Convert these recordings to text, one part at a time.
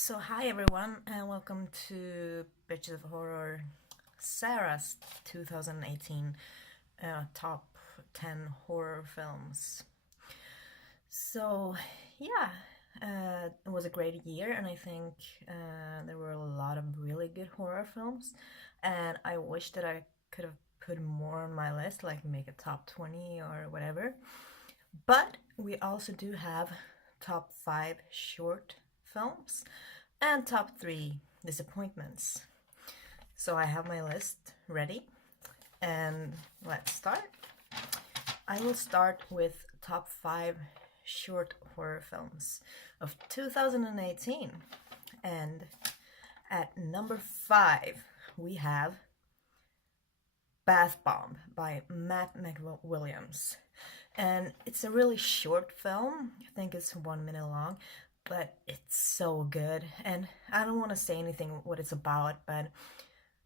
So hi everyone and welcome to Bitches of Horror Sarah's 2018 top 10 horror films. So yeah, it was a great year and I think there were a lot of really good horror films, and I wish that I could have put more on my list, like make a top 20 or whatever. But we also do have top 5 short films and top 3 disappointments. So I have my list ready and let's start. I will start with top 5 short horror films of 2018. And at number 5, we have Bath Bomb by Matt McWilliams. And it's a really short film. I think it's 1 minute long, but it's so good. And I don't want to say anything what it's about, but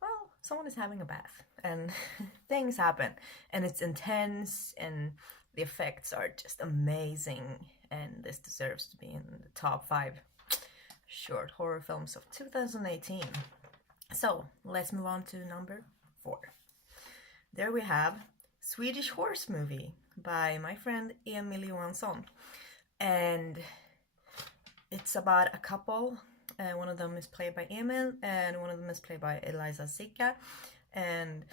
well, someone is having a bath and things happen, and it's intense, and the effects are just amazing. And this deserves to be in the top 5 short horror films of 2018. So let's move on to number 4. There we have Swedish Horse Movie by my friend Emil Johansson. And it's about a couple. One of them is played by Emil and one of them is played by Eliza Sika. And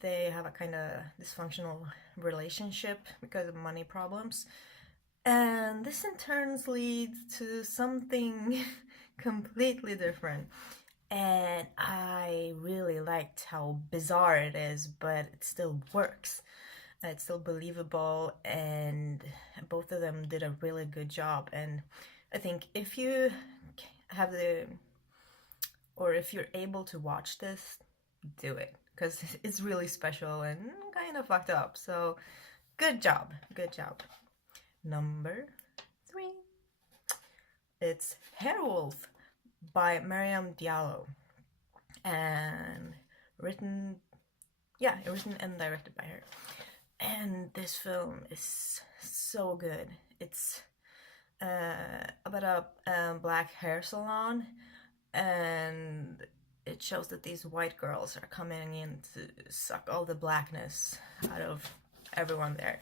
they have a kind of dysfunctional relationship because of money problems. And this in turns leads to something completely different. And I really liked how bizarre it is, but it still works. It's still believable, and both of them did a really good job. And I think if you have or if you're able to watch this, do it, because it's really special and kind of fucked up. So good job. Number 3, it's Hairwolf by Mariam Diallo, and written and directed by her. And this film is so good. It's about a black hair salon, and it shows that these white girls are coming in to suck all the blackness out of everyone there.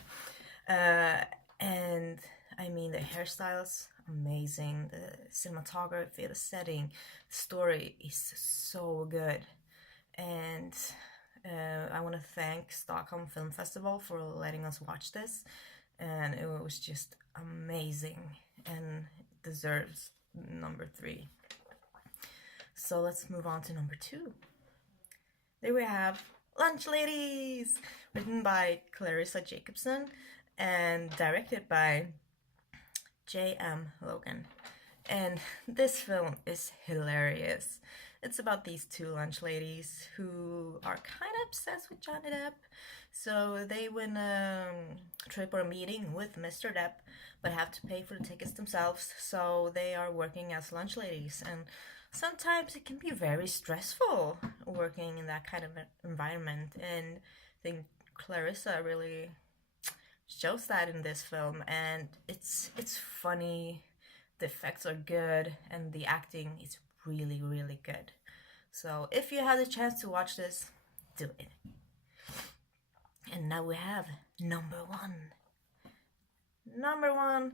And I mean, the hairstyles, amazing. The cinematography, the setting, the story is so good. And I want to thank Stockholm Film Festival for letting us watch this. And it was just amazing and deserves number 3. So let's move on to number 2. There we have Lunch Ladies, written by Clarissa Jacobson and directed by J.M. Logan. And this film is hilarious. It's about these 2 lunch ladies who are kind of obsessed with Johnny Depp. So they win a trip or a meeting with Mr. Depp, but have to pay for the tickets themselves. So they are working as lunch ladies. And sometimes it can be very stressful working in that kind of environment. And I think Clarissa really shows that in this film. And it's funny. The effects are good, and the acting is really, really good. So if you have the chance to watch this, do it. And now we have number 1. Number 1,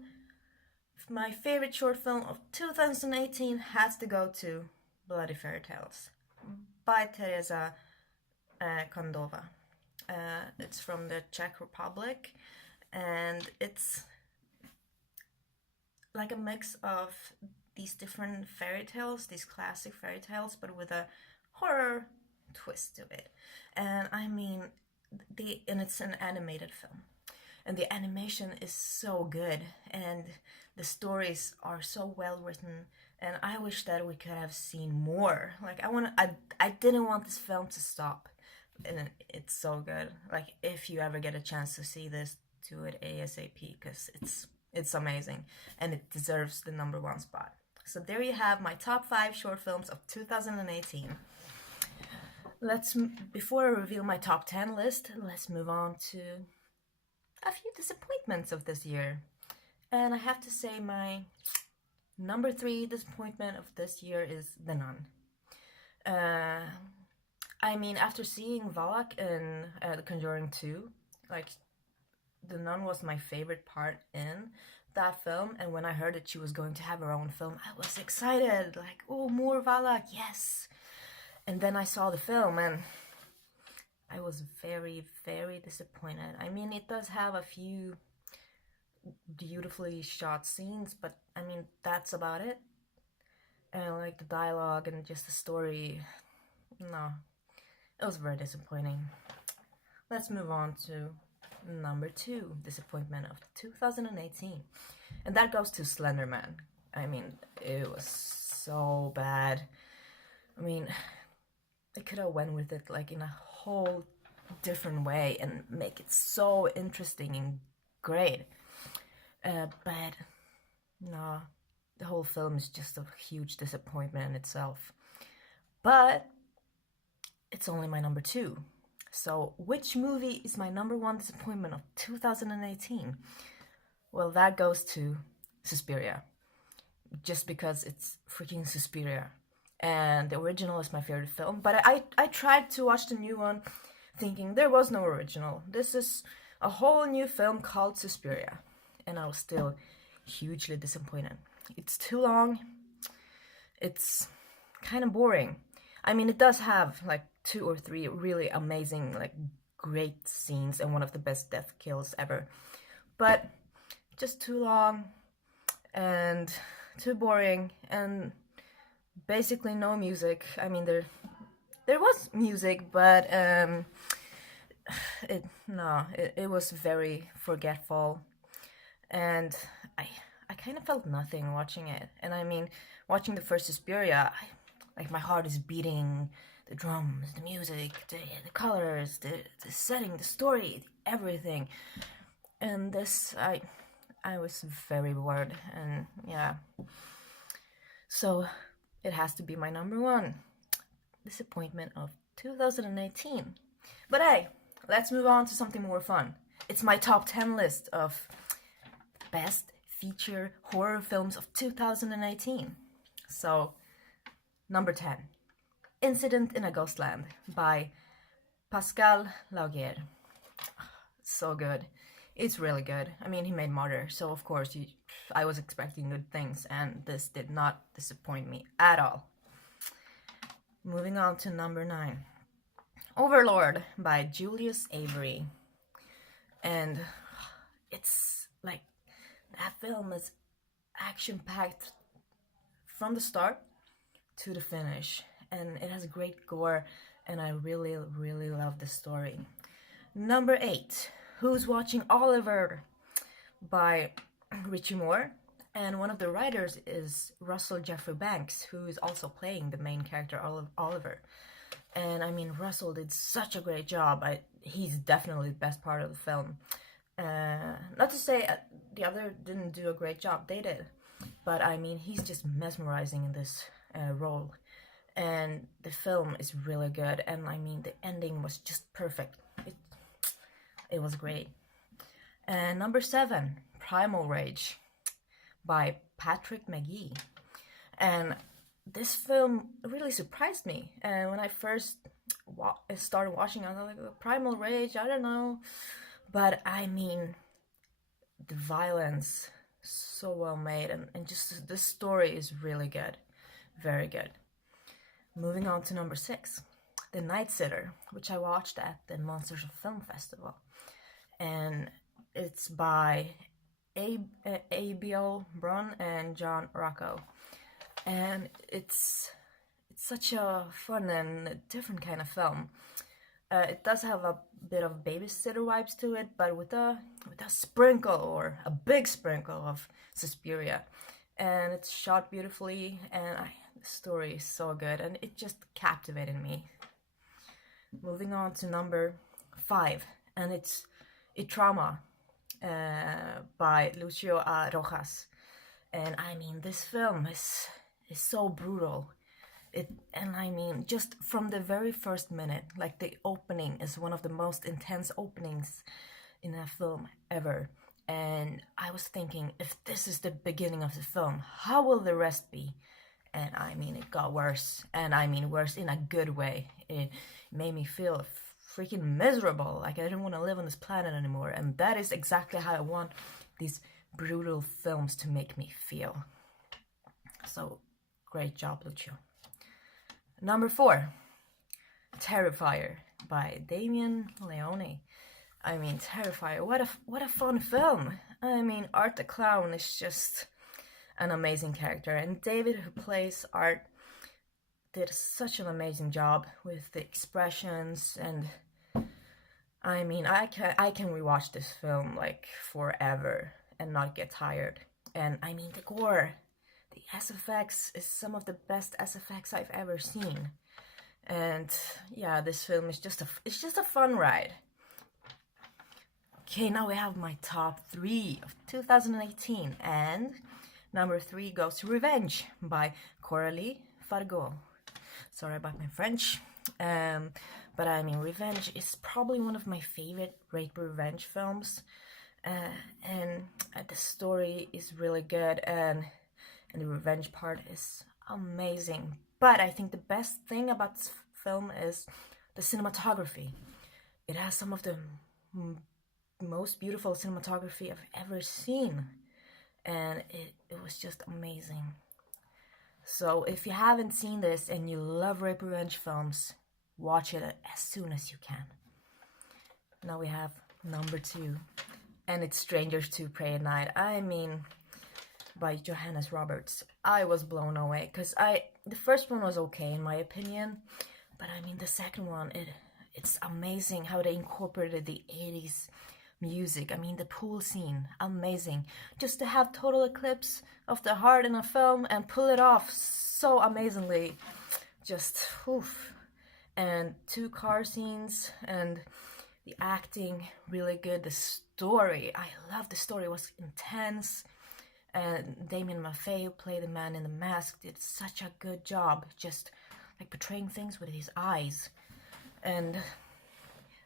my favorite short film of 2018 has to go to Bloody Fairy Tales by Teresa Kondova. It's from the Czech Republic, and it's like a mix of these different fairy tales, these classic fairy tales, but with a horror twist to it. And I mean, and it's an animated film, and the animation is so good, and the stories are so well written. And I wish that we could have seen more. Like I didn't want this film to stop, and it's so good. Like if you ever get a chance to see this, do it ASAP, because it's amazing, and it deserves the number 1 spot. So there you have my top 5 short films of 2018. Before I reveal my top 10 list, let's move on to a few disappointments of this year. And I have to say my Number 3 disappointment of this year is The Nun. Uh, I mean, after seeing Valak in The Conjuring 2, like, The Nun was my favorite part in that film, and when I heard that she was going to have her own film, I was excited, like, oh, more Valak, yes. And then I saw the film, and I was very, very disappointed. I mean, it does have a few beautifully shot scenes, but I mean, that's about it. And like the dialogue and just the story, no, it was very disappointing. Let's move on to number 2 disappointment of 2018, and that goes to Slender Man. I mean, it was so bad. I mean, they could have went with it like in a whole different way and make it so interesting and great. But no, the whole film is just a huge disappointment in itself. But it's only my number 2. So, which movie is my number 1 disappointment of 2018? Well, that goes to Suspiria. Just because it's freaking Suspiria. And the original is my favorite film. But I tried to watch the new one thinking there was no original. This is a whole new film called Suspiria. And I was still hugely disappointed. It's too long. It's kind of boring. I mean, it does have like 2 or 3 really amazing, like great scenes and one of the best death kills ever. But just too long and too boring and basically no music. I mean, there was music, but it was very forgetful, and I kind of felt nothing watching it. And I mean, watching the first Suspiria, like my heart is beating, the drums, the music, the colors, the setting, the story, everything. And this, I was very bored, and yeah. So it has to be my number 1 disappointment of 2018. But hey, let's move on to something more fun. It's my top 10 list of best feature horror films of 2018. So, number 10, Incident in a Ghostland by Pascal Laugier. So good. It's really good. I mean, he made Martyr, so of course I was expecting good things, and this did not disappoint me at all. Moving on to number 9, Overlord by Julius Avery. And it's like, that film is action-packed from the start to the finish, and it has great gore, and I really, really love the story. Number 8, Who's Watching Oliver by Richie Moore, and one of the writers is Russell Jeffrey Banks, who is also playing the main character Oliver. And I mean, Russell did such a great job. He's definitely the best part of the film. Not to say the other didn't do a great job, they did. But I mean, he's just mesmerizing in this role. And the film is really good, and I mean, the ending was just perfect. It was great. And number 7, Primal Rage by Patrick Magee. And this film really surprised me. And when I first started watching, I was like, Primal Rage, I don't know. But I mean, the violence, so well made, and just the story is really good. Very good. Moving on to number 6, The Night Sitter, which I watched at the Monsters of Film Festival. And it's by A.B.O. Brun and John Rocco. And it's such a fun and different kind of film. It does have a bit of babysitter vibes to it, but with a sprinkle, or a big sprinkle, of Suspiria. And it's shot beautifully, and the story is so good, and it just captivated me. Moving on to number 5, and it's Trauma by Lucio A. Rojas. And I mean, this film is so brutal. And I mean, just from the very first minute, like the opening is one of the most intense openings in a film ever. And I was thinking, if this is the beginning of the film, how will the rest be? And I mean, it got worse. And I mean, worse in a good way. It made me feel freaking miserable. Like I didn't want to live on this planet anymore. And that is exactly how I want these brutal films to make me feel. So, great job, Lucio. Number 4, Terrifier by Damien Leone. I mean, Terrifier, what a fun film. I mean, Art the Clown is just an amazing character, and David, who plays Art, did such an amazing job with the expressions. And I mean, I can rewatch this film like forever and not get tired. And I mean, the gore, the SFX is some of the best SFX I've ever seen. And yeah, this film is just a fun ride. Okay, now we have my top 3 of 2018, and number 3 goes to Revenge by Coralie Fargo. Sorry about my French, but I mean, Revenge is probably one of my favorite rape revenge films, and the story is really good, and the revenge part is amazing. But I think the best thing about this film is the cinematography. It has some of the most beautiful cinematography I've ever seen, and it was just amazing. So if you haven't seen this and you love rape revenge films, watch it as soon as you can. Now we have number 2, and it's Strangers to Prey at Night. I mean, by Johannes Roberts. I was blown away, because the first one was okay in my opinion, but I mean, the second one, it's amazing how they incorporated the 80s music. I mean, the pool scene, amazing. Just to have total eclipse of the heart in a film and pull it off so amazingly, just oof. And 2 car scenes, and the acting really good. The story, I love the story. It was intense, and Damien Maffei, who played the man in the mask, did such a good job just like portraying things with his eyes. And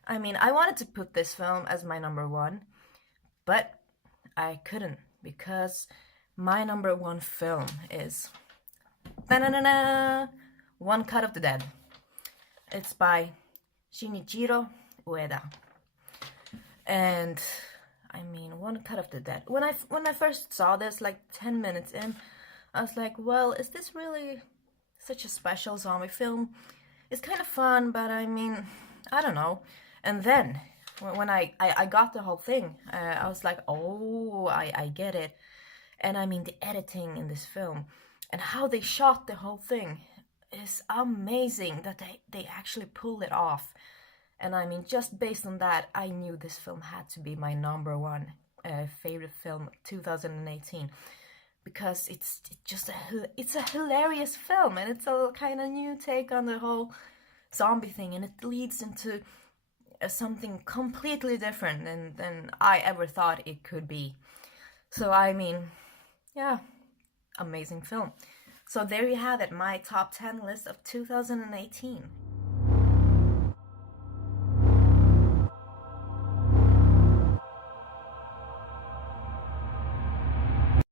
I mean, I wanted to put this film as my number 1, but I couldn't, because my number 1 film is One Cut of the Dead. It's by Shinichiro Ueda. And I mean, One Cut of the Dead. When I first saw this, like 10 minutes in, I was like, well, is this really such a special zombie film? It's kind of fun, but I mean, I don't know. And then when I got the whole thing, I was like, oh, I get it. And I mean, the editing in this film and how they shot the whole thing is amazing, that they actually pulled it off. And I mean, just based on that, I knew this film had to be my number 1 favorite film of 2018, because it's a hilarious film, and it's a kind of new take on the whole zombie thing, and it leads into something completely different than I ever thought it could be. So I mean, yeah, amazing film. So there you have it, my top 10 list of 2018.